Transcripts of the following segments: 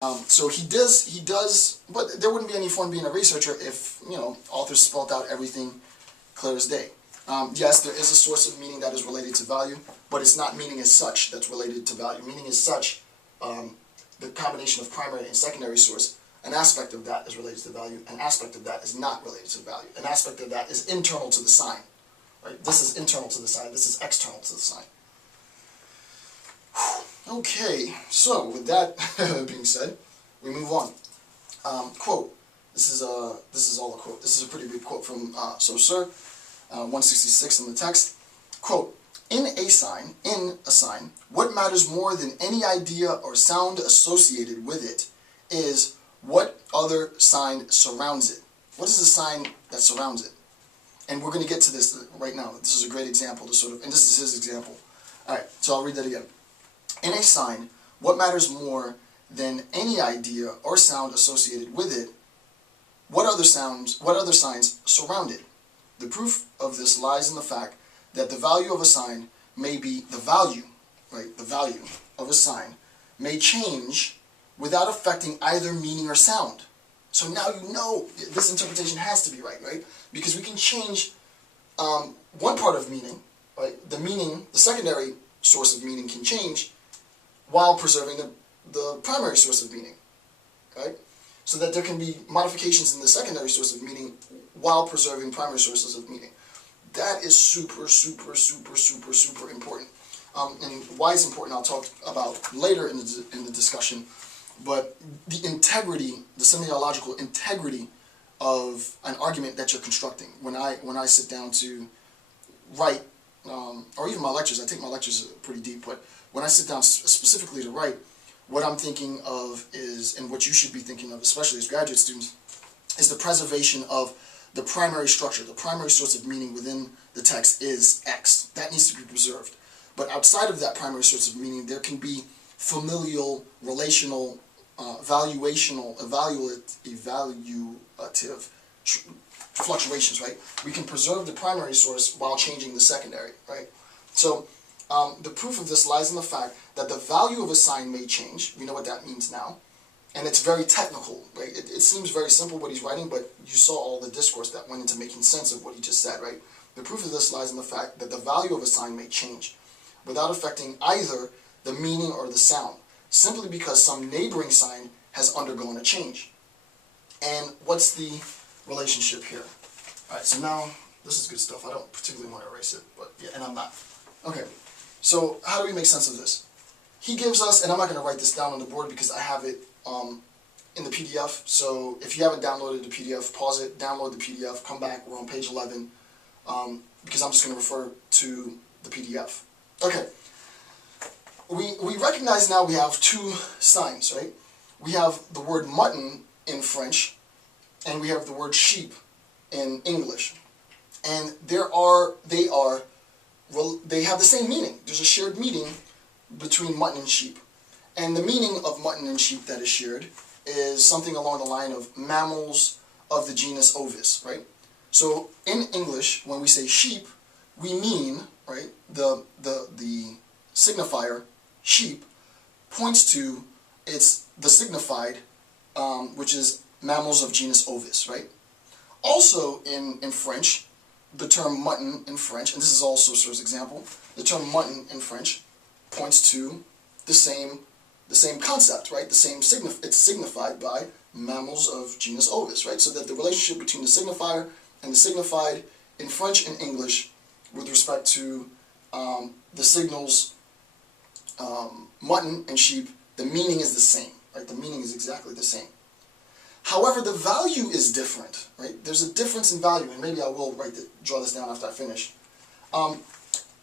So he does, but there wouldn't be any fun being a researcher if, authors spelled out everything clear as day. Yes, there is a source of meaning that is related to value, but it's not meaning as such that's related to value. Meaning as such, the combination of primary and secondary source, an aspect of that is related to value, an aspect of that is not related to value. An aspect of that is internal to the sign. Right? This is internal to the sign, this is external to the sign. Okay, so with that being said, we move on. Quote. This is all a quote. This is a pretty big quote from Saussure, 166 in the text. Quote, in a sign, what matters more than any idea or sound associated with it is what other sign surrounds it. What is the sign that surrounds it? And we're going to get to this right now. This is a great example to sort of, and this is his example. Alright, so I'll read that again. In a sign, what matters more than any idea or sound associated with it, what other signs surround it? The proof of this lies in the fact that the value of a sign may be, the value of a sign may change without affecting either meaning or sound. So now you know this interpretation has to be right? Because we can change one part of meaning, right? The secondary source of meaning can change while preserving the primary source of meaning, right? So that there can be modifications in the secondary source of meaning while preserving primary sources of meaning. That is super important. And why it's important I'll talk about later in the discussion, but the integrity, the semiological integrity of an argument that you're constructing. When I sit down to write, or even my lectures, I take my lectures pretty deep, but when I sit down specifically to write, what I'm thinking of is, and what you should be thinking of, especially as graduate students, is the preservation of the primary structure. The primary source of meaning within the text is X. That needs to be preserved. But outside of that primary source of meaning, there can be familial, relational, evaluative fluctuations, right? We can preserve the primary source while changing the secondary, right? So the proof of this lies in the fact that the value of a sign may change. We know what that means now. And it's very technical, right? It seems very simple what he's writing, but you saw all the discourse that went into making sense of what he just said, right? The proof of this lies in the fact that the value of a sign may change without affecting either the meaning or the sound, simply because some neighboring sign has undergone a change. And what's the relationship here? Alright, so now, this is good stuff. I don't particularly want to erase it, but yeah, and I'm not. Okay, so how do we make sense of this? He gives us, and I'm not going to write this down on the board because I have it in the PDF, so if you haven't downloaded the PDF, pause it, download the PDF, come back, we're on page 11, because I'm just going to refer to the PDF. Okay, we recognize now we have two signs, right? We have the word mutton in French, and we have the word sheep in English. And they have the same meaning. There's a shared meaning between mutton and sheep. And the meaning of mutton and sheep that is shared is something along the line of mammals of the genus Ovis, right? So in English, when we say sheep, we mean, right, the signifier sheep points to the signified, which is mammals of genus Ovis, right? Also in French, the term mutton in French, and this is also Saussure's example, the term mutton in French points to the same concept, right? It's signified by mammals of genus Ovis, right? So that the relationship between the signifier and the signified in French and English with respect to the signals mutton and sheep, the meaning is the same, right? The meaning is exactly the same. However, the value is different, right? There's a difference in value, and maybe I will draw this down after I finish.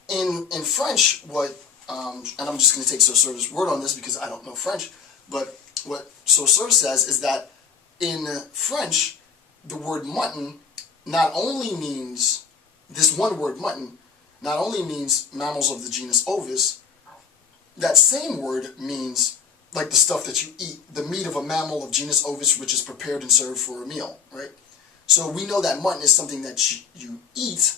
In French, and I'm just going to take Saussure's word on this because I don't know French, but what Saussure says is that in French, the word mutton not only means, this one word mutton, not only means mammals of the genus Ovis, that same word means like the stuff that you eat, the meat of a mammal of genus Ovis which is prepared and served for a meal, right? So we know that mutton is something that you eat,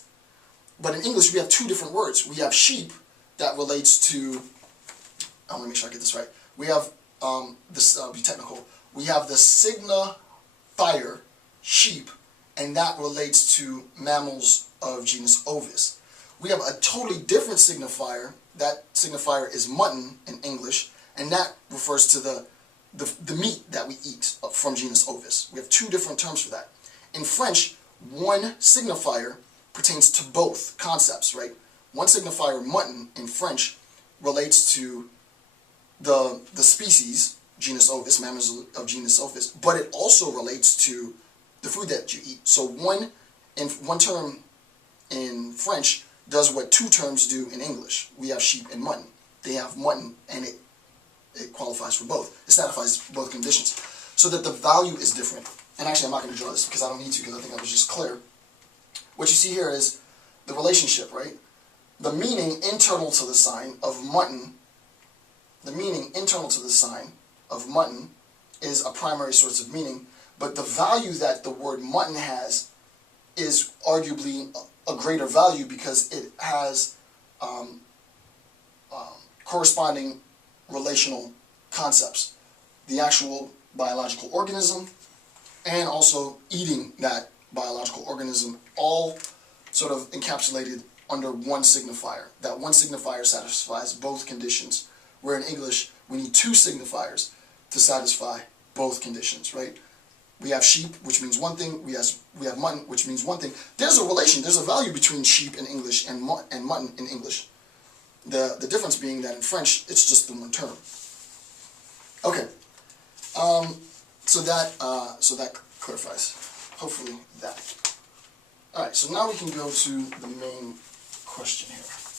but in English we have two different words. We have sheep that relates to, I want to make sure I get this right. We have this be technical. We have the signifier sheep, and that relates to mammals of genus Ovis. We have a totally different signifier. That signifier is mutton in English, and that refers to the meat that we eat from genus Ovis. We have two different terms for that. In French, one signifier pertains to both concepts, right? One signifier, mutton, in French, relates to the species, genus Ovis, mammals of genus Ovis, but it also relates to the food that you eat. So one term in French does what two terms do in English. We have sheep and mutton. They have mutton, and it qualifies for both. It satisfies both conditions. So that the value is different. And actually, I'm not going to draw this because I don't need to, because I think I was just clear. What you see here is the relationship, right? The meaning internal to the sign of mutton, is a primary source of meaning, but the value that the word mutton has is arguably a greater value because it has corresponding relational concepts. The actual biological organism and also eating that biological organism, all sort of encapsulated under one signifier. That one signifier satisfies both conditions, where in English we need two signifiers to satisfy both conditions, right? We have sheep, which means one thing. We have mutton, which means one thing. There's a relation, there's a value between sheep in English and mutton in English. The difference being that in French, it's just the one term. Okay, so that clarifies, hopefully that. All right, so now we can go to the main question here.